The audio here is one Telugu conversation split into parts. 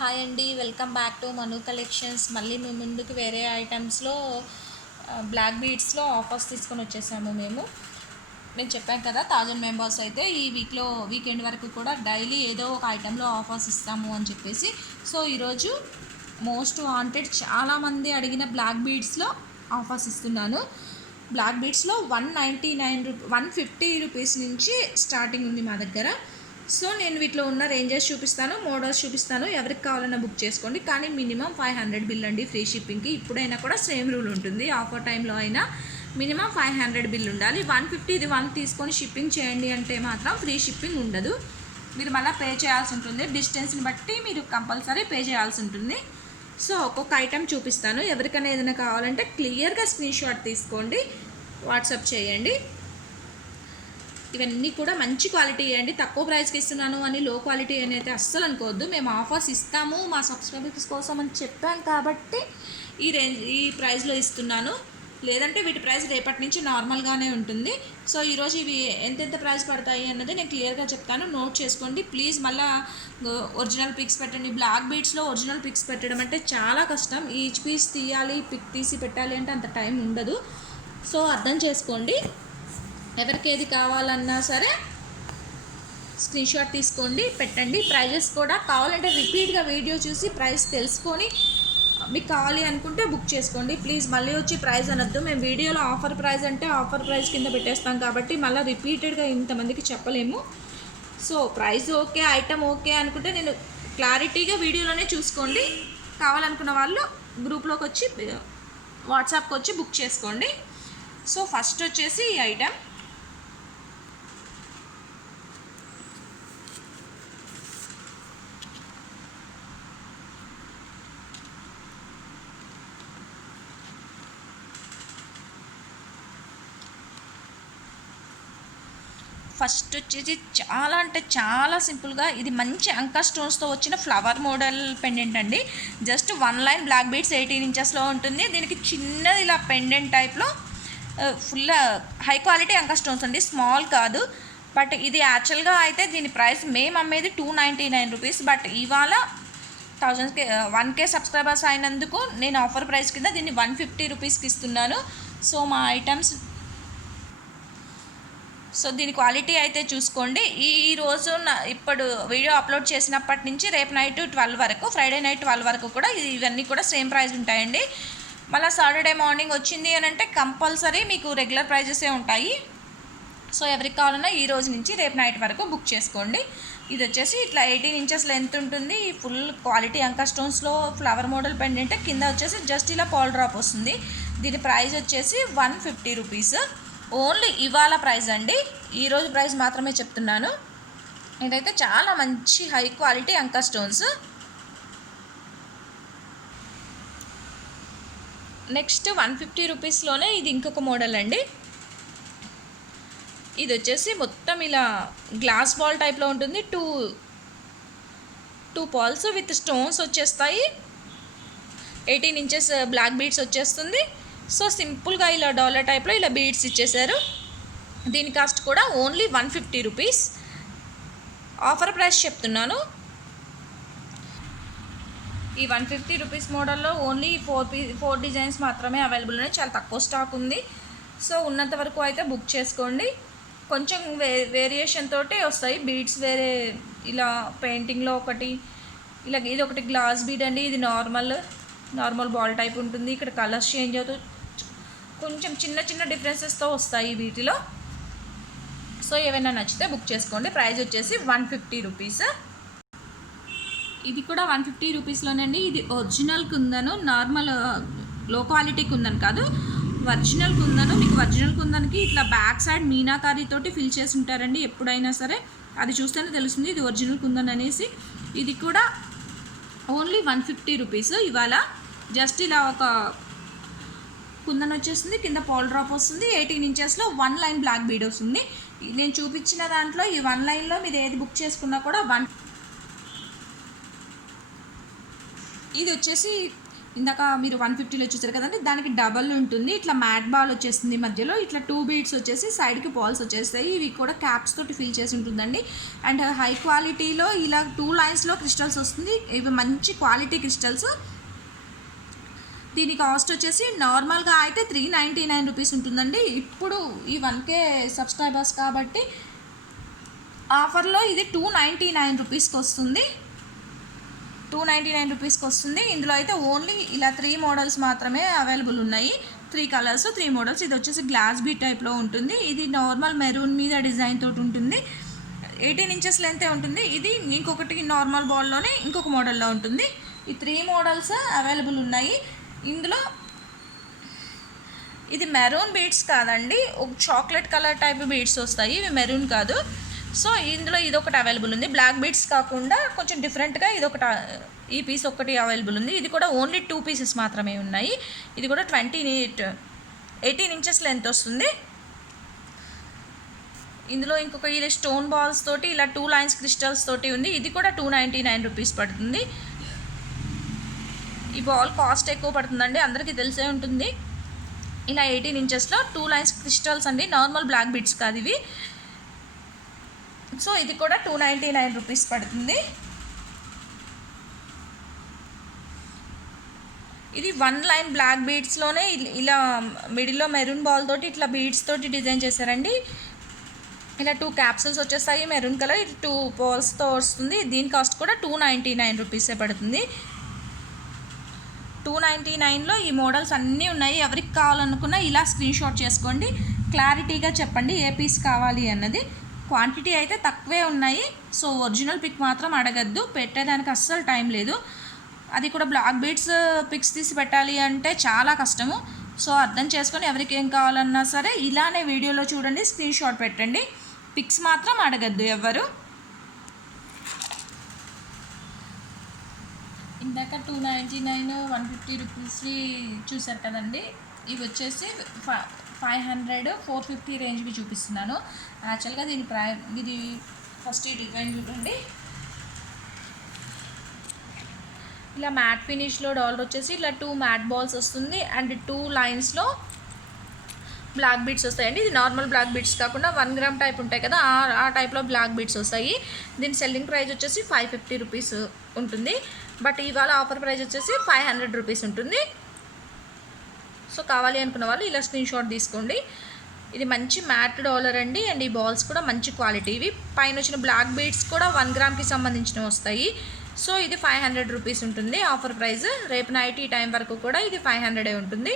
హాయ్ అండి, welcome back to Manu collections. మళ్ళీ మేము ముందుకు వేరే ఐటమ్స్లో బ్లాక్ బీడ్స్లో ఆఫర్స్ తీసుకొని వచ్చేసాము. నేను చెప్పాను కదా, 1000 మెంబర్స్ అయితే ఈ వీకెండ్ వరకు కూడా డైలీ ఏదో ఒక ఐటెంలో ఆఫర్స్ ఇస్తాము అని చెప్పేసి. సో ఈరోజు మోస్ట్ వాంటెడ్ చాలామంది అడిగిన బ్లాక్ బీడ్స్లో ఆఫర్స్ ఇస్తున్నాను. బ్లాక్ బీడ్స్లో 150 రూపీస్ నుంచి స్టార్టింగ్ ఉంది మా దగ్గర. సో నేను వీటిలో ఉన్న రేంజెస్ చూపిస్తాను, మోడల్స్ చూపిస్తాను. ఎవరికి కావాలన్నా బుక్ చేసుకోండి, కానీ మినిమం 500 బిల్ అండి ఫ్రీ షిప్పింగ్కి. ఇప్పుడైనా కూడా సేమ్ రూల్ ఉంటుంది, ఆఫర్ టైంలో అయినా మినిమం 500 బిల్ ఉండాలి. 150 ఇది 1 తీసుకొని షిప్పింగ్ చేయండి అంటే మాత్రం ఫ్రీ షిప్పింగ్ ఉండదు, మీరు మళ్ళీ పే చేయాల్సి ఉంటుంది. డిస్టెన్స్ని బట్టి మీరు కంపల్సరీ పే చేయాల్సి ఉంటుంది. సో ఒక్కొక్క ఐటెం చూపిస్తాను. ఎవరికైనా ఏదైనా కావాలంటే క్లియర్గా స్క్రీన్ షాట్ తీసుకోండి, వాట్సాప్ చేయండి. ఇవన్నీ కూడా మంచి క్వాలిటీ అండి, తక్కువ ప్రైస్కి ఇస్తున్నాను అని లో క్వాలిటీ అని అయితే అస్సలు అనుకోవద్దు. మేము ఆఫర్స్ ఇస్తాము మా సబ్స్క్రైబర్స్ కోసం అని చెప్పాం కాబట్టి ఈ ప్రైస్లో ఇస్తున్నాను. లేదంటే వీటి ప్రైస్ రేపటి నుంచి నార్మల్గానే ఉంటుంది. సో ఈరోజు ఇవి ఎంతెంత ప్రైస్ పడతాయి అన్నది నేను క్లియర్గా చెప్తాను, నోట్ చేసుకోండి ప్లీజ్. మళ్ళీ ఒరిజినల్ పిక్స్ పెట్టండి. బ్లాక్ బీడ్స్లో ఒరిజినల్ పిక్స్ పెట్టడం అంటే చాలా కష్టం. ఈచ్ పీస్ తీయాలి, పిక్ తీసి పెట్టాలి అంటే అంత టైం ఉండదు. సో అర్థం చేసుకోండి. ఎవరికి ఏది కావాలన్నా సరే స్క్రీన్ షాట్ తీసుకోండి, పెట్టండి. ప్రైజెస్ కూడా కావాలంటే రిపీట్గా వీడియో చూసి ప్రైస్ తెలుసుకొని మీకు కావాలి అనుకుంటే బుక్ చేసుకోండి ప్లీజ్. మళ్ళీ వచ్చి ప్రైస్ అనొద్దు, మేము వీడియోలో ఆఫర్ ప్రైస్ అంటే ఆఫర్ ప్రైస్ కింద పెట్టేస్తాం కాబట్టి మళ్ళీ రిపీటెడ్గా ఇంతమందికి చెప్పలేము. So price okay, item okay అనుకుంటే నేను క్లారిటీగా వీడియోలోనే చూసుకోండి. కావాలనుకున్న వాళ్ళు గ్రూప్లోకి వచ్చి వాట్సాప్కి వచ్చి బుక్ చేసుకోండి. సో ఫస్ట్ వచ్చేసి ఈ ఐటమ్ ఫస్ట్ వచ్చేసి చాలా అంటే చాలా సింపుల్గా ఇది మంచి అంకా స్టోన్స్తో వచ్చిన ఫ్లవర్ మోడల్ పెండెంట్ అండి. జస్ట్ 1 లైన్ బ్లాక్ బీడ్స్ 18 ఇంచెస్లో ఉంటుంది. దీనికి చిన్నది ఇలా పెండెంట్ టైప్లో ఫుల్ హై క్వాలిటీ అంకా స్టోన్స్ అండి, స్మాల్ కాదు. బట్ ఇది యాక్చువల్గా అయితే దీని ప్రైస్ మేము అమ్మేది 299 రూపీస్. బట్ ఇవాళ 1K సబ్స్క్రైబర్స్ అయినందుకు నేను ఆఫర్ ప్రైస్ కింద దీన్ని 150 రూపీస్కి ఇస్తున్నాను. సో మా ఐటమ్స్ దీని క్వాలిటీ అయితే చూసుకోండి. ఈరోజు ఇప్పుడు వీడియో అప్లోడ్ చేసినప్పటి నుంచి రేపు నైట్ 12 వరకు, ఫ్రైడే నైట్ 12 వరకు కూడా ఇవన్నీ కూడా సేమ్ ప్రైస్ ఉంటాయండి. మళ్ళీ సాటర్డే మార్నింగ్ వచ్చింది అని అంటే కంపల్సరీ మీకు రెగ్యులర్ ప్రైజెసే ఉంటాయి. సో ఎవరికి కావాలన్నా ఈ రోజు నుంచి రేపు నైట్ వరకు బుక్ చేసుకోండి. ఇది వచ్చేసి ఇట్లా 18 ఇంచెస్ లెంత్ ఉంటుంది. ఫుల్ క్వాలిటీ అంకా స్టోన్స్లో ఫ్లవర్ మోడల్ పెండెంట్. కింద వచ్చేసి జస్ట్ ఇలా పాల్ డ్రాప్ వస్తుంది. దీని ప్రైస్ వచ్చేసి 150 రూపీస్. ఓన్లీ ఇవాళ ప్రైస్ అండి, ఈరోజు ప్రైస్ మాత్రమే చెప్తున్నాను. ఇదైతే చాలా మంచి హై క్వాలిటీ అంకా స్టోన్స్. నెక్స్ట్ 150 రూపీస్లోనే ఇది ఇంకొక మోడల్ అండి. ఇది వచ్చేసి మొత్తం ఇలా గ్లాస్ బాల్ టైప్లో ఉంటుంది. టూ పాల్స్ విత్ స్టోన్స్ వచ్చేస్తాయి. 18 ఇంచెస్ బ్లాక్ బీడ్స్ వచ్చేస్తుంది. సో సింపుల్గా ఇలా డాలర్ టైప్లో ఇలా బీడ్స్ ఇచ్చేసారు. దీని కాస్ట్ కూడా ఓన్లీ 150 రూపీస్. ఆఫర్ ప్రైస్ చెప్తున్నాను. ఈ 150 రూపీస్ మోడల్లో ఓన్లీ 4 డిజైన్స్ మాత్రమే అవైలబుల్ ఉన్నాయి, చాలా తక్కువ స్టాక్ ఉంది. సో ఉన్నంత వరకు అయితే బుక్ చేసుకోండి. కొంచెం వేరియేషన్ తోటే వస్తాయి బీడ్స్. వేరే ఇలా పెయింటింగ్లో ఒకటి, ఇలా ఇది ఒకటి గ్లాస్ బీడ్ అండి. ఇది నార్మల్ బాల్ టైప్ ఉంటుంది. ఇక్కడ కలర్స్ చేంజ్ అవుతూ కొంచెం చిన్న డిఫరెన్సెస్తో వస్తాయి వీటిలో. సో ఏమైనా నచ్చితే బుక్ చేసుకోండి. ప్రైస్ వచ్చేసి 150 రూపీస్. ఇది కూడా 150 రూపీస్లోనండి. ఇది ఒరిజినల్ కుందను, నార్మల్ లో క్వాలిటీ కుందన్ కాదు, ఒరిజినల్ కుందను. మీకు ఒరిజినల్ కుందన్కి ఇట్లా బ్యాక్ సైడ్ మీనాకారీతోటి ఫిల్ చేసి ఉంటారండి ఎప్పుడైనా సరే, అది చూస్తేనే తెలుస్తుంది ఇది ఒరిజినల్ కుందన్ అనేసి. ఇది కూడా ఓన్లీ 150 రూపీస్. ఇవాళ జస్ట్ ఇలా ఒక కుందన్ వచ్చేస్తుంది, కింద పాల్ డ్రాప్ వస్తుంది. 18 ఇంచెస్లో 1 లైన్ బ్లాక్ బీడ్ వస్తుంది. నేను చూపించిన దాంట్లో ఈ 1 లైన్లో మీరు ఏది బుక్ చేసుకున్నా కూడా ఇది వచ్చేసి ఇందాక మీరు 150లో చూసారు కదండి, దానికి డబల్ ఉంటుంది. ఇట్లా మ్యాట్ బాల్ వచ్చేస్తుంది మధ్యలో, ఇట్లా 2 బీడ్స్ వచ్చేసి సైడ్కి బాల్స్ వచ్చేస్తాయి. ఇవి కూడా క్యాప్స్ తోటి ఫిల్ చేసి ఉంటుందండి. అండ్ హై క్వాలిటీలో ఇలా 2 లైన్స్లో క్రిస్టల్స్ వస్తుంది. ఇవి మంచి క్వాలిటీ క్రిస్టల్స్. దీని కాస్ట్ వచ్చేసి నార్మల్గా అయితే 399 రూపీస్ ఉంటుందండి. ఇప్పుడు ఈ 1K సబ్స్క్రైబర్స్ కాబట్టి ఆఫర్లో ఇది 299 రూపీస్కి వస్తుంది. 299 రూపీస్కి వస్తుంది. ఇందులో అయితే ఓన్లీ ఇలా 3 మోడల్స్ మాత్రమే అవైలబుల్ ఉన్నాయి. 3 కలర్స్ 3 మోడల్స్. ఇది వచ్చేసి గ్లాస్ బీ టైప్లో ఉంటుంది. ఇది నార్మల్ మెరూన్ మీద డిజైన్ తోటి ఉంటుంది. 18 ఇంచెస్ లెంతే ఉంటుంది. ఇది ఇంకొకటి నార్మల్ బాల్లోనే ఇంకొక మోడల్లో ఉంటుంది. ఈ 3 మోడల్స్ అవైలబుల్ ఉన్నాయి. ఇందులో ఇది మెరూన్ బీడ్స్ కాదండి, ఒక చాక్లెట్ కలర్ టైప్ బీడ్స్ వస్తాయి. ఇవి మెరూన్ కాదు. సో ఇందులో ఇదొకటి అవైలబుల్ ఉంది. బ్లాక్ బీడ్స్ కాకుండా కొంచెం డిఫరెంట్గా ఇదొకటి, ఈ పీస్ ఒకటి అవైలబుల్ ఉంది. ఇది కూడా ఓన్లీ 2 పీసెస్ మాత్రమే ఉన్నాయి. ఇది కూడా 18 ఇంచెస్ లెంత్ వస్తుంది. ఇందులో ఇంకొక ఇలా స్టోన్ బాల్స్ తోటి ఇలా 2 లైన్స్ క్రిస్టల్స్ తోటి ఉంది. ఇది కూడా 299 రూపీస్ పడుతుంది. ఈ బాల్ కాస్ట్ ఎక్కువ పడుతుందండి, అందరికీ తెలిసే ఉంటుంది. ఇలా 18 ఇంచెస్లో 2 లైన్స్ క్రిస్టల్స్ అండి, నార్మల్ బ్లాక్ బీడ్స్ కాదు ఇవి. సో ఇది కూడా 299 రూపీస్ పడుతుంది. ఇది 1 లైన్ బ్లాక్ బీడ్స్లోనే ఇలా మిడిల్లో మెరూన్ బాల్ తోటి ఇట్లా బీడ్స్ తోటి డిజైన్ చేశారండి. ఇలా 2 క్యాప్సూల్స్ వచ్చేస్తాయి మెరూన్ కలర్, 2 బాల్స్తో వస్తుంది. దీని కాస్ట్ కూడా 299 రూపీసే పడుతుంది. 299లో ఈ మోడల్స్ అన్నీ ఉన్నాయి. ఎవరికి కావాలనుకున్నా ఇలా స్క్రీన్ షాట్ చేసుకోండి. క్లారిటీగా చెప్పండి ఏ పీస్ కావాలి అన్నది. క్వాంటిటీ అయితే తక్కువే ఉన్నాయి. సో ఒరిజినల్ పిక్ మాత్రం అడగద్దు, పెట్టేదానికి అస్సలు టైం లేదు. అది కూడా బ్లాక్ బీడ్స్ పిక్స్ తీసి పెట్టాలి అంటే చాలా కష్టము. సో అర్థం చేసుకొని ఎవరికి ఏం కావాలన్నా సరే ఇలానే వీడియోలో చూడండి, స్క్రీన్ షాట్ పెట్టండి. పిక్స్ మాత్రం అడగద్దు ఎవ్వరు. ఇందాక 299 150 రూపీస్ చూసారు కదండి. ఇవి వచ్చేసి 500 450 రేంజ్వి చూపిస్తున్నాను. యాక్చువల్గా ఇది ఫస్ట్ ఈ డిజైన్ చూడండి. ఇలా మ్యాట్ ఫినిష్లో డాలర్ వచ్చేసి ఇలా 2 మ్యాట్ బాల్స్ వస్తుంది. అండ్ 2 లైన్స్లో బ్లాక్ బీడ్స్ వస్తాయండి. ఇది నార్మల్ బ్లాక్ బీడ్స్ కాకుండా 1 గ్రామ్ టైప్ ఉంటాయి కదా, ఆ టైప్లో బ్లాక్ బీడ్స్ వస్తాయి. దీని సెల్లింగ్ ప్రైస్ వచ్చేసి 550 రూపీస్ ఉంటుంది. బట్ ఇవాళ ఆఫర్ ప్రైస్ వచ్చేసి 500 రూపీస్ ఉంటుంది. సో కావాలి అనుకున్న వాళ్ళు ఇలా స్క్రీన్ షాట్ తీసుకోండి. ఇది మంచి మ్యాట్ డాలర్ అండి. అండ్ ఈ బాల్స్ కూడా మంచి క్వాలిటీ. ఇవి పైన వచ్చిన బ్లాక్ బీడ్స్ కూడా 1 గ్రామ్కి సంబంధించినవి వస్తాయి. సో ఇది 500 రూపీస్ ఉంటుంది ఆఫర్ ప్రైస్. రేపు నైట్ ఈ టైం వరకు కూడా ఇది 500 ఉంటుంది.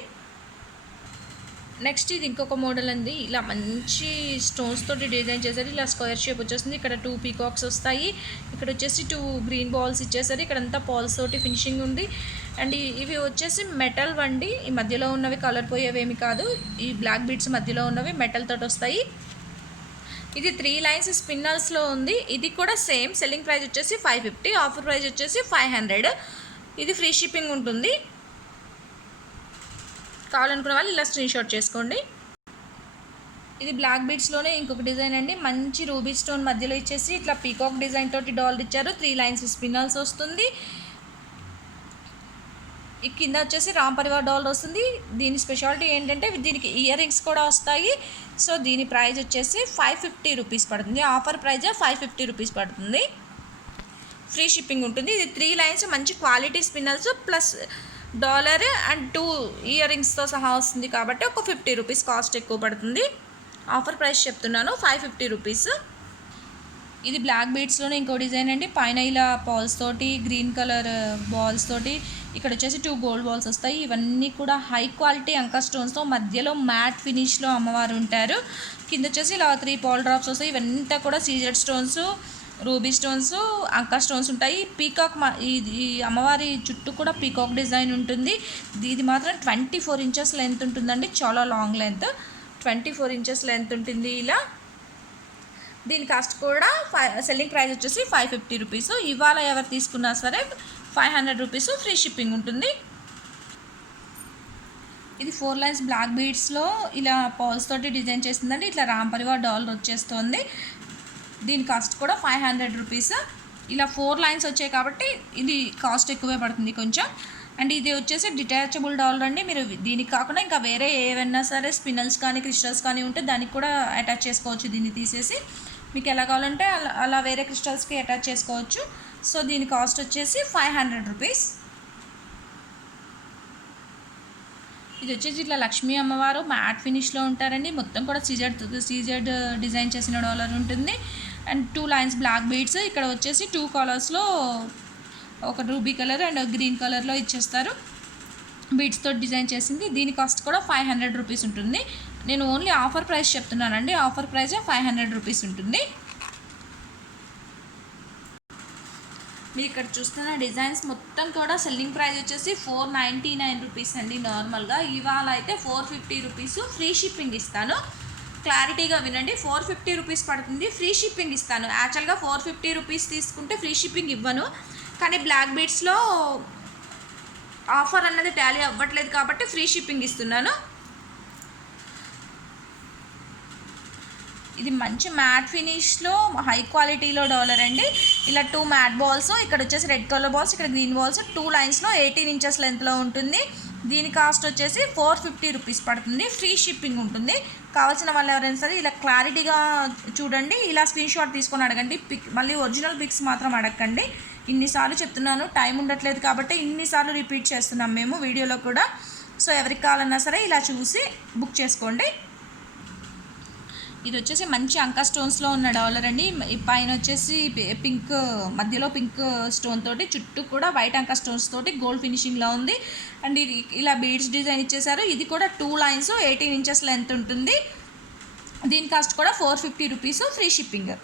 నెక్స్ట్ ఇది ఇంకొక మోడల్ అండి. ఇలా మంచి స్టోన్స్ తోటి డిజైన్ చేశారు. ఇలా స్క్వేర్ షేప్ వచ్చేస్తుంది. ఇక్కడ 2 పీకాక్స్ వస్తాయి. ఇక్కడ వచ్చేసి 2 గ్రీన్ బాల్స్ ఇచ్చేసారు. ఇక్కడంతా పాల్స్ తోటి ఫినిషింగ్ ఉంది. అండ్ ఇవి వచ్చేసి మెటల్ వండి, ఈ మధ్యలో ఉన్నవి కలర్ పోయేవేమి కాదు. ఈ బ్లాక్ బీడ్స్ మధ్యలో ఉన్నవి మెటల్ తోటి వస్తాయి. ఇది 3 లైన్స్ స్పిన్నల్స్లో ఉంది. ఇది కూడా సేమ్. సెల్లింగ్ ప్రైస్ వచ్చేసి 550, ఆఫర్ ప్రైస్ వచ్చేసి 500. ఇది ఫ్రీ షిప్పింగ్ ఉంటుంది. కావాలనుకున్న వాళ్ళు ఇలా స్క్రీన్ షాట్ చేసుకోండి. ఇది బ్లాక్ బీడ్స్లోనే ఇంకొక డిజైన్ అండి. మంచి రూబీ స్టోన్ మధ్యలో ఇచ్చేసి ఇట్లా పీకాక్ డిజైన్ తోటి డాల్ ఇచ్చారు. 3 లైన్స్ స్పిన్నల్స్ వస్తుంది. ఈ కింద వచ్చేసి రామ్ పరివార్ డాల్ వస్తుంది. దీని స్పెషాలిటీ ఏంటంటే దీనికి ఇయర్ రింగ్స్ కూడా వస్తాయి. సో దీని ప్రైస్ వచ్చేసి 550 రూపీస్ పడుతుంది. ఆఫర్ ప్రైజ్ 550 రూపీస్ పడుతుంది. ఫ్రీ షిప్పింగ్ ఉంటుంది. ఇది 3 లైన్స్ మంచి quality spinels plus dollar and 2 ఇయర్ రింగ్స్తో సహా వస్తుంది కాబట్టి ఒక 50 రూపీస్ కాస్ట్ ఎక్కువ పడుతుంది. ఆఫర్ ప్రైస్ చెప్తున్నాను 550 రూపీస్. ఇది బ్లాక్ బీడ్స్లోనే ఇంకో డిజైన్ అండి. పైన ఇలా పాల్స్ తోటి గ్రీన్ కలర్ బాల్స్ తోటి ఇక్కడ వచ్చేసి 2 గోల్డ్ బాల్స్ వస్తాయి. ఇవన్నీ కూడా హై క్వాలిటీ అంకా స్టోన్స్తో మధ్యలో మ్యాట్ ఫినిష్లో అమ్మవారు ఉంటారు. కింద వచ్చేసి ఇలా 3 పాల్ డ్రాప్స్ వస్తాయి. ఇవంతా కూడా సీజెడ్ స్టోన్స్, రూబీ స్టోన్స్, అంకా స్టోన్స్ ఉంటాయి. పీకాక్ ఈ అమ్మవారి చుట్టూ కూడా పీకాక్ డిజైన్ ఉంటుంది. ఇది మాత్రం 24 ఇంచెస్ లెంత్ ఉంటుందండి. చాలా లాంగ్ లెంత్, 24 ఇంచెస్ లెంత్ ఉంటుంది ఇలా. దీని కాస్ట్ కూడా సెల్లింగ్ ప్రైస్ వచ్చేసి 550 రూపీస్. ఇవాళ ఎవరు తీసుకున్నా సరే 500 రూపీస్ ఫ్రీ షిప్పింగ్ ఉంటుంది. ఇది 4 లైన్స్ బ్లాక్ బీడ్స్లో ఇలా పాల్స్ తోటి డిజైన్ చేస్తుందండి. ఇట్లా రామ్ పరివార్ డాలర్ వచ్చేస్తుంది. దీని కాస్ట్ కూడా 500 రూపీస్. ఇలా 4 లైన్స్ వచ్చాయి కాబట్టి ఇది కాస్ట్ ఎక్కువే పడుతుంది కొంచెం. అండ్ ఇది వచ్చేసి డిటాచబుల్ డాలర్ అండి. మీరు దీనికి కాకుండా ఇంకా వేరే ఏవైనా సరే స్పినల్స్ కానీ క్రిస్టల్స్ కానీ ఉంటే దానికి కూడా అటాచ్ చేసుకోవచ్చు. దీన్ని తీసేసి మీకు ఎలా కావాలంటే అలా వేరే క్రిస్టల్స్కి అటాచ్ చేసుకోవచ్చు. సో దీని కాస్ట్ వచ్చేసి 500 రూపీస్. ఇది వచ్చేసి ఇట్లా లక్ష్మీ అమ్మవారు మ్యాట్ ఫినిష్లో ఉంటారండి. మొత్తం కూడా సీజెడ్ డిజైన్ చేసిన డాలర్ ఉంటుంది. And 2 lines black beads. ఇక్కడ వచ్చేసి 2 కలర్స్లో ఒక రూబీ కలర్ అండ్ గ్రీన్ కలర్లో ఇచ్చేస్తారు. బీడ్స్తో డిజైన్ చేసింది. దీని కాస్ట్ కూడా 500 రూపీస్ ఉంటుంది. నేను ఓన్లీ ఆఫర్ ప్రైస్ చెప్తున్నానండి. ఆఫర్ ప్రైజే 500 రూపీస్ ఉంటుంది. మీరు ఇక్కడ చూస్తున్న డిజైన్స్ మొత్తం కూడా సెల్లింగ్ ప్రైస్ వచ్చేసి 499 రూపీస్ అండి. నార్మల్గా ఇవాళ అయితే 450 రూపీస్ ఫ్రీ షిప్పింగ్ ఇస్తాను. క్లారిటీగా వినండి, 450 రూపీస్ పడుతుంది, ఫ్రీ షిప్పింగ్ ఇస్తాను. యాక్చువల్గా 450 రూపీస్ తీసుకుంటే ఫ్రీ షిప్పింగ్ ఇవ్వను, కానీ బ్లాక్ బీడ్స్లో ఆఫర్ అన్నది టాలీ అవ్వట్లేదు కాబట్టి ఫ్రీ షిప్పింగ్ ఇస్తున్నాను. ఇది మంచి మ్యాట్ ఫినిష్లో హై క్వాలిటీలో డాలర్ అండి. ఇలా 2 మ్యాట్ బాల్స్, ఇక్కడ వచ్చేసి రెడ్ కలర్ బాల్స్, ఇక్కడ గ్రీన్ బాల్స్ 2 లైన్స్లో 18 ఇంచెస్ లెంత్లో ఉంటుంది. దీని కాస్ట్ వచ్చేసి 450 రూపీస్ పడుతుంది. ఫ్రీ షిప్పింగ్ ఉంటుంది. కావాల్సిన వాళ్ళు ఎవరైనా సరే ఇలా క్లారిటీగా చూడండి, ఇలా స్క్రీన్ షాట్ తీసుకొని అడగండి. మళ్ళీ ఒరిజినల్ పిక్స్ మాత్రం అడగండి. ఇన్నిసార్లు చెప్తున్నాను, టైం ఉండట్లేదు కాబట్టి ఇన్నిసార్లు రిపీట్ చేస్తున్నాం మేము వీడియోలో కూడా. సో ఎవరికి కావాలన్నా సరే ఇలా చూసి బుక్ చేసుకోండి. ఇది వచ్చేసి మంచి అంకా స్టోన్స్లో ఉన్న డాలర్ అండి. పైన వచ్చేసి పింక్, మధ్యలో పింక్ స్టోన్ తోటి, చుట్టూ కూడా వైట్ అంకా స్టోన్స్ తోటి గోల్డ్ ఫినిషింగ్లో ఉంది. అండ్ ఇది ఇలా బీడ్స్ డిజైన్ ఇచ్చేసారు. ఇది కూడా 2 లైన్స్ 18 ఇంచెస్ లెంత్ ఉంటుంది. దీని కాస్ట్ కూడా 450 రూపీస్, ఫ్రీ షిప్పింగ్.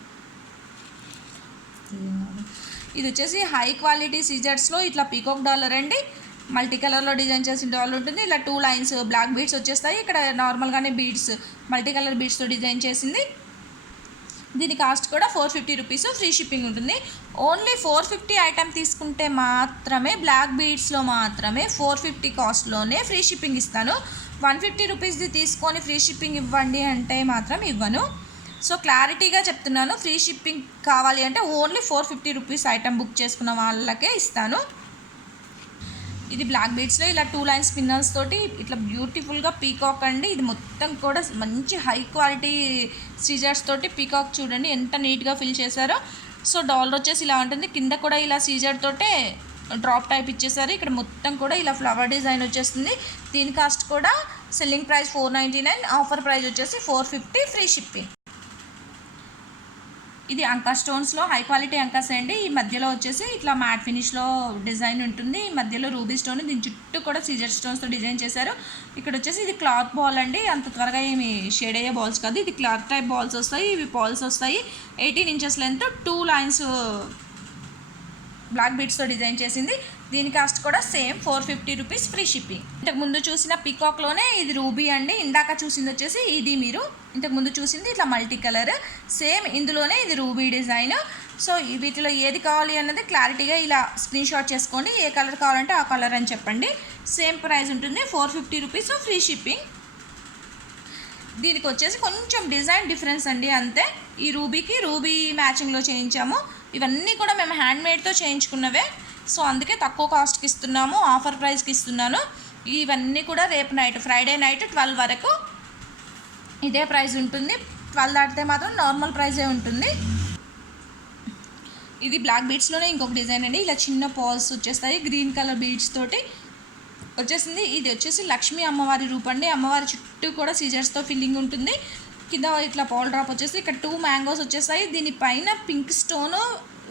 ఇది వచ్చేసి హై క్వాలిటీ సీజర్స్లో ఇట్లా పీకాక్ డాలర్ అండి. మల్టీ కలర్లో డిజైన్ చేసిన డాలర్ ఉంటుంది. ఇలా 2 లైన్స్ బ్లాక్ బీడ్స్ వచ్చేస్తాయి. ఇక్కడ నార్మల్గానే బీడ్స్ మల్టీ కలర్ బీడ్స్తో డిజైన్ చేసింది. దీని కాస్ట్ కూడా 450 రూపీస్, ఫ్రీ షిప్పింగ్ ఉంటుంది. ఓన్లీ 450 ఐటమ్ తీసుకుంటే మాత్రమే, బ్లాక్ బీడ్స్లో మాత్రమే 450 కాస్ట్లోనే ఫ్రీ షిప్పింగ్ ఇస్తాను. 150 రూపీస్ది తీసుకొని ఫ్రీ షిప్పింగ్ ఇవ్వండి అంటే మాత్రం ఇవ్వను. సో క్లారిటీగా చెప్తున్నాను, ఫ్రీ షిప్పింగ్ కావాలి అంటే ఓన్లీ 450 రూపీస్ ఐటమ్ బుక్ చేసుకున్న వాళ్ళకే ఇస్తాను. ఇది బ్లాక్ బీడ్స్లో ఇలా 2 లైన్ స్పిన్నర్స్ తోటి ఇట్లా బ్యూటిఫుల్గా పీకాక్ అండి. ఇది మొత్తం కూడా మంచి హై క్వాలిటీ సీజర్స్ తోటి పీకాక్ చూడండి ఎంత నీట్గా ఫిల్ చేశారో. సో డాలర్ వచ్చేసి ఇలా ఉంటుంది. కింద కూడా ఇలా సీజర్ తోటే డ్రాప్ టైప్ ఇచ్చేసారు. ఇక్కడ మొత్తం కూడా ఇలా ఫ్లవర్ డిజైన్ వచ్చేస్తుంది. దీని కాస్ట్ కూడా సెల్లింగ్ ప్రైస్ 499, ఆఫర్ ప్రైస్ వచ్చేసి 450, ఫ్రీ షిప్పింగ్. ఇది అంకా స్టోన్స్లో హై క్వాలిటీ అంకాస్ అండి. ఈ మధ్యలో వచ్చేసి ఇట్లా మ్యాట్ ఫినిష్లో డిజైన్ ఉంటుంది. ఈ మధ్యలో రూబీ స్టోన్, దీని చుట్టూ కూడా సీజర్ స్టోన్స్తో డిజైన్ చేశారు. ఇక్కడ వచ్చేసి ఇది క్లాత్ బాల్ అండి. అంత త్వరగా ఏమి షేడ్ అయ్యే బాల్స్ కాదు, ఇది క్లాత్ టైప్ బాల్స్ వస్తాయి. ఇవి బాల్స్ వస్తాయి. 18 ఇంచెస్ లెంత్, 2 లైన్స్ బ్లాక్ బీడ్స్తో డిజైన్ చేసింది. దీని కాస్ట్ కూడా సేమ్ 450 రూపీస్, ఫ్రీ షిప్పింగ్. ఇంతకు ముందు చూసిన పీకాక్లోనే ఇది రూబీ అండి. ఇందాక చూసింది వచ్చేసి ఇది, మీరు ఇంతకు ముందు చూసింది ఇట్లా మల్టీ కలర్, సేమ్ ఇందులోనే ఇది రూబీ డిజైన్. సో వీటిలో ఏది కావాలి అన్నది క్లారిటీగా ఇలా స్క్రీన్ షాట్ చేసుకోండి. ఏ కలర్ కావాలంటే ఆ కలర్ అని చెప్పండి. సేమ్ ప్రైస్ ఉంటుంది, 450 రూపీస్, ఫ్రీ షిప్పింగ్. దీనికి వచ్చేసి కొంచెం డిజైన్ డిఫరెన్స్ అండి, అంతే. ఈ రూబీకి రూబీ మ్యాచింగ్లో చేయించాము. ఇవన్నీ కూడా మేము హ్యాండ్మేడ్తో చేయించుకున్నవే. సో అందుకే తక్కువ కాస్ట్కి ఇస్తున్నాము, ఆఫర్ ప్రైస్కి ఇస్తున్నాను. ఇవన్నీ కూడా రేపు నైట్, ఫ్రైడే నైట్ 12 వరకు ఇదే ప్రైస్ ఉంటుంది. 12 దాటితే మాత్రం నార్మల్ ప్రైజే ఉంటుంది. ఇది బ్లాక్ బీడ్స్లోనే ఇంకొక డిజైన్ అండి. ఇలా చిన్న పాల్స్ వచ్చేస్తాయి, గ్రీన్ కలర్ బీడ్స్ తోటి వచ్చేసింది. ఇది వచ్చేసి లక్ష్మీ అమ్మవారి రూపండి. అమ్మవారి చుట్టూ కూడా సీజర్స్తో ఫిల్లింగ్ ఉంటుంది. కింద ఇట్లా పాల్ డ్రాప్ వచ్చేసి ఇక్కడ 2 మ్యాంగోస్ వచ్చేస్తాయి. దీనిపైన pink stone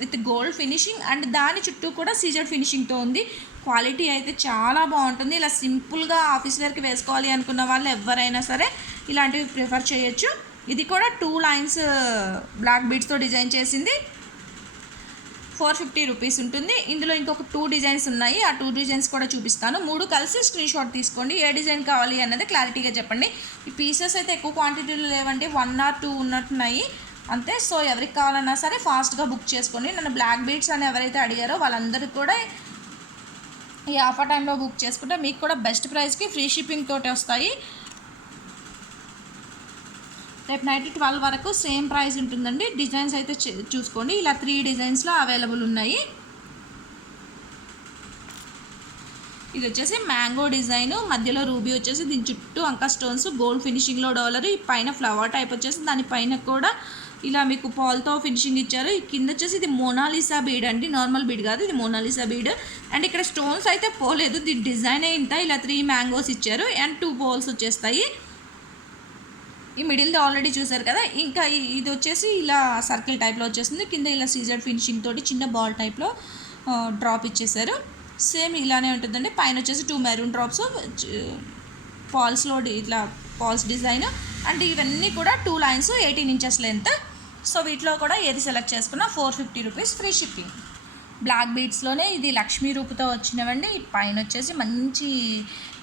with gold finishing and దాని చుట్టూ కూడా సీజర్ ఫినిషింగ్తో ఉంది. క్వాలిటీ అయితే చాలా బాగుంటుంది. ఇలా సింపుల్గా ఆఫీస్ వేర్కి వేసుకోవాలి అనుకున్న వాళ్ళు ఎవరైనా సరే ఇలాంటివి ప్రిఫర్ చేయొచ్చు. ఇది కూడా 2 లైన్స్ బ్లాక్ బీడ్స్తో డిజైన్ చేసింది. 450 రూపీస్ ఉంటుంది. ఇందులో ఇంకొక 2 డిజైన్స్ ఉన్నాయి. ఆ 2 డిజైన్స్ కూడా చూపిస్తాను. 3 కలిసి స్క్రీన్ షాట్ తీసుకోండి. ఏ డిజైన్ కావాలి అన్నది క్లారిటీగా చెప్పండి. ఈ పీసెస్ అయితే ఎక్కువ క్వాంటిటీలో లేవండి, 1 or 2 ఉన్నట్టున్నాయి అంతే. సో ఎవరికి కావాలన్నా సరే ఫాస్ట్గా బుక్ చేసుకోండి. నన్ను బ్లాక్ బీడ్స్ అని ఎవరైతే అడిగారో వాళ్ళందరికీ కూడా ఈ ఆఫర్ టైంలో బుక్ చేసుకుంటే మీకు కూడా బెస్ట్ ప్రైస్కి ఫ్రీ షిప్పింగ్ తోటి వస్తాయి. రేపు నైట్ 12 వరకు సేమ్ ప్రైస్ ఉంటుందండి. డిజైన్స్ అయితే చూసుకోండి. ఇలా 3 డిజైన్స్లో అవైలబుల్ ఉన్నాయి. ఇది వచ్చేసి మ్యాంగో డిజైన్, మధ్యలో రూబీ వచ్చేసి దీని చుట్టూ అంకా స్టోన్స్, గోల్డ్ ఫినిషింగ్లో డాలర్, ఈ పైన ఫ్లవర్ టైప్ వచ్చేసి దానిపైన కూడా ఇలా మీకు పాల్తో ఫినిషింగ్ ఇచ్చారు. ఈ కింద వచ్చేసి ఇది మోనాలిసా బీడ్ అండి, నార్మల్ బీడ్ కాదు, ఇది మోనాలిసా బీడ్. అండ్ ఇక్కడ స్టోన్స్ అయితే పోలేదు, దీని డిజైన్ ఇంత ఇలా 3 మ్యాంగోస్ ఇచ్చారు అండ్ 2 బాల్స్ వచ్చేస్తాయి. ఈ మిడిల్ది ఆల్రెడీ చూసారు కదా. ఇంకా ఇది వచ్చేసి ఇలా సర్కిల్ టైప్లో వచ్చేస్తుంది, కింద ఇలా సీజర్ ఫినిషింగ్ తోటి చిన్న బాల్ టైప్లో డ్రాప్ ఇచ్చేసారు. సేమ్ ఇలానే ఉంటుందండి. పైన వచ్చేసి 2 మెరూన్ డ్రాప్స్, పాల్స్లో ఇట్లా పాల్స్ డిజైన్. అండ్ ఇవన్నీ కూడా 2 లైన్స్ 18 ఇంచెస్ లెంత్. సో వీటిలో కూడా ఏది సెలెక్ట్ చేసుకున్నా 450 రూపీస్ ఫ్రీ షిప్పింగ్. బ్లాక్ బీడ్స్లోనే ఇది లక్ష్మీ రూపుతో వచ్చినవండి. పైన వచ్చేసి మంచి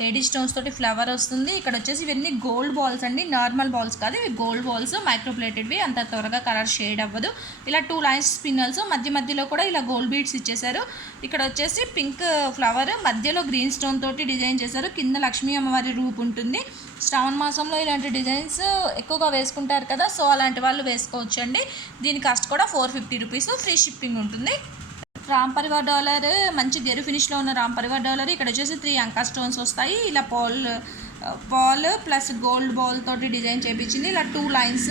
లేడీ స్టోన్స్ తోటి ఫ్లవర్ వస్తుంది. ఇక్కడ వచ్చేసి ఇవన్నీ గోల్డ్ బాల్స్ అండి, నార్మల్ బాల్స్ కాదు, ఇవి గోల్డ్ బాల్స్, మైక్రోప్లేటెడ్వి, అంత త్వరగా కలర్ షేడ్ అవ్వదు. ఇలా 2 లైన్స్ స్పిన్నల్స్, మధ్యలో కూడా ఇలా గోల్డ్ బీడ్స్ ఇచ్చేసారు. ఇక్కడ వచ్చేసి పింక్ ఫ్లవర్, మధ్యలో గ్రీన్ స్టోన్ తోటి డిజైన్ చేశారు. కింద లక్ష్మీ అమ్మవారి రూపు ఉంటుంది. శ్రావణ మాసంలో ఇలాంటి డిజైన్స్ ఎక్కువగా వేసుకుంటారు కదా, సో అలాంటి వాళ్ళు వేసుకోవచ్చు అండి. దీని కాస్ట్ కూడా 450 రూపీస్ ఫ్రీ షిప్పింగ్ ఉంటుంది. రామ్ పరివార్ డాలర్, మంచి గెరు ఫినిష్లో ఉన్న రామ్ పరివార్ డాలర్. ఇక్కడ వచ్చేసి 3 అంకా స్టోన్స్ వస్తాయి. ఇలా పాల్ ప్లస్ గోల్డ్ బాల్ తోటి డిజైన్ చేయించింది. ఇలా 2 లైన్స్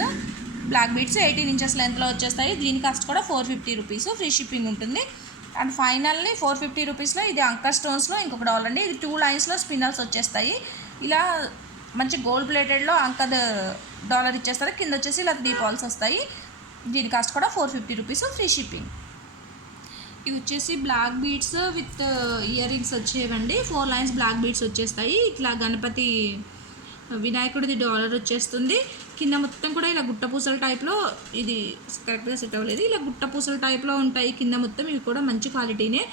బ్లాక్ బీడ్స్ 18 ఇంచెస్ లెంత్లో వచ్చేస్తాయి. దీని కాస్ట్ కూడా 450 రూపీస్ ఫ్రీ షిప్పింగ్ ఉంటుంది. అండ్ ఫైనల్లీ 450 రూపీస్లో ఇది అంకా స్టోన్స్లో ఇంకొక డాలర్ అండి. ఇది 2 లైన్స్లో స్పిన్నల్స్ వచ్చేస్తాయి. ఇలా మంచి గోల్డ్ ప్లేటెడ్లో అంకద డాలర్ ఇచ్చేస్తారు. కింద వచ్చేసి ఇలా 3 పాల్స్ వస్తాయి. దీని కాస్ట్ కూడా 450 రూపీస్ ఫ్రీ షిప్పింగ్. ఇవి వచ్చేసి black beads with earrings వచ్చేవండి. 4 లైన్స్ బ్లాక్ బీడ్స్ వచ్చేస్తాయి. ఇట్లా గణపతి వినాయకుడిది డాలర్ వచ్చేస్తుంది. కింద మొత్తం కూడా ఇలా గుట్టపూసల టైప్లో, ఇది కరెక్ట్గా సెట్ అవ్వలేదు, ఇలా గుట్టపూసల టైప్లో ఉంటాయి కింద మొత్తం. ఇవి కూడా మంచి క్వాలిటీనే.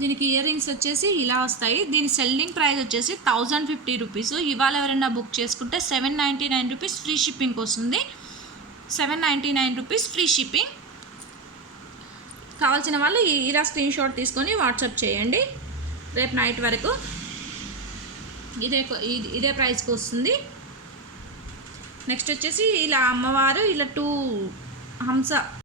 దీనికి ఇయర్ రింగ్స్ వచ్చేసి ఇలా వస్తాయి. దీని సెల్లింగ్ ప్రైస్ వచ్చేసి 1050 రూపీస్. ఇవాళ ఎవరైనా బుక్ చేసుకుంటే 799 రూపీస్ ఫ్రీ షిప్పింగ్కి వస్తుంది. 799 రూపీస్ ఫ్రీ షిప్పింగ్. కావాల్సిన వాళ్ళు ఇలా స్క్రీన్ షాట్ తీసుకొని వాట్సాప్ చేయండి. రేపు నైట్ వరకు ఇదే ప్రైస్కి వస్తుంది. నెక్స్ట్ వచ్చేసి ఇలా అమ్మవారు, ఇలా 2 హంస